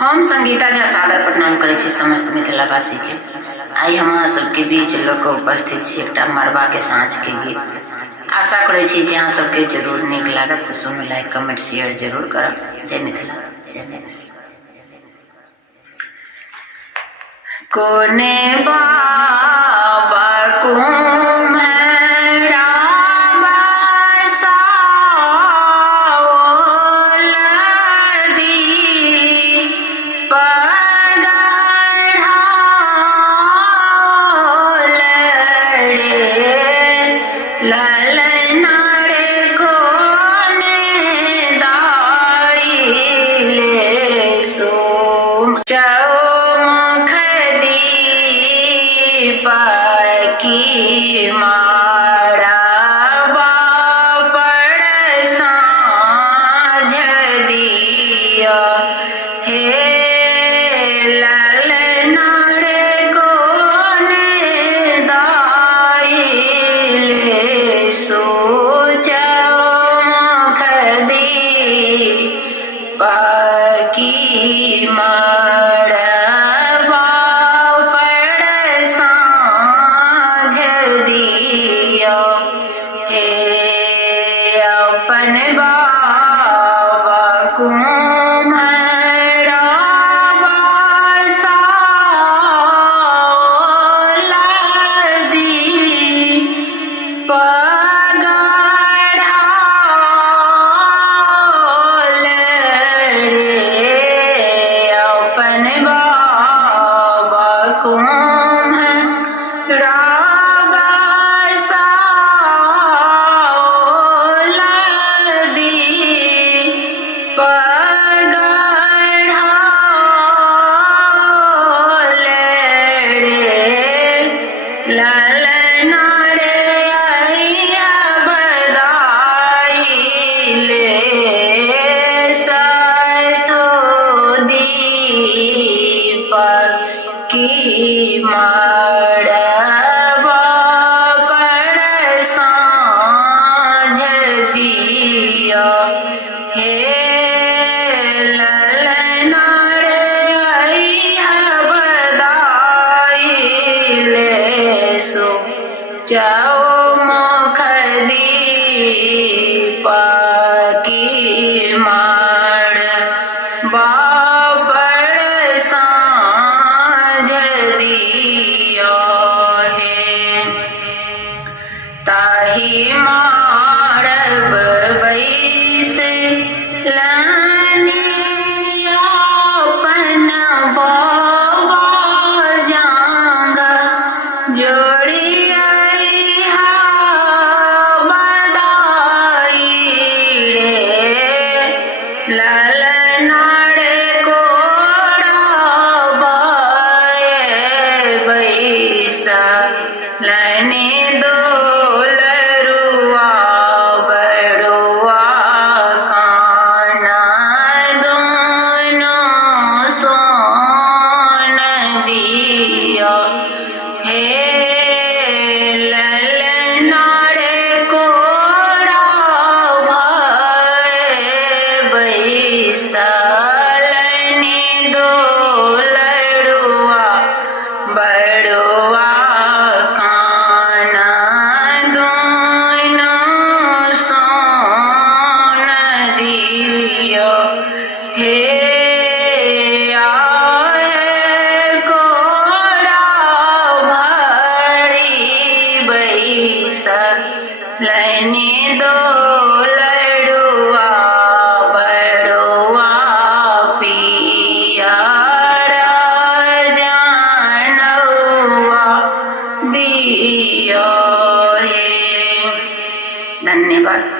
हम संगीता जी सादर प्रणाम करे छी समस्त मिथिलावासी के। आई हमरा सबके बीच लोक उपस्थित छी एकटा मरबा के साँझ के गीत। आशा करे छी जे अहाँ सबके जरूर नीक लागत, तो सुनू, लाइक, कमेंट, शेयर जरूर करब। जय मिथिला, जय मिथिला। कोने बाबा की माड़ा बापड़ साँझ दिया हे ललनारे कोने दाइले सोचो मुख दीप की माड़ा दिया हे अपन बाबा कुम्हरा बसाओला दी पगड़ाओल रे अपन बाबा कुम्हरा ललनारे आइया बधाइले सतो दीप की माड़वा पर साँझ दिया हे ललनारे आइया बधाइले सो जाओ मुख दीप की माड़ बापड़ साँझ दिया हे ताही माड़ब बैसे लानी अपन बाबा जांगा जोड़ी ललनारे कोड़ा बाए बैसा लने दोलरुआ बड़ुआ काना दोनों सोन दिया हे ललनारे कोड़ा सालनी दोलरुआ बड़ुआ काना दोनों सोन दियो हे कोड़ा भरी बैसा लनी दोलरुआ दियो हे। धन्यवाद।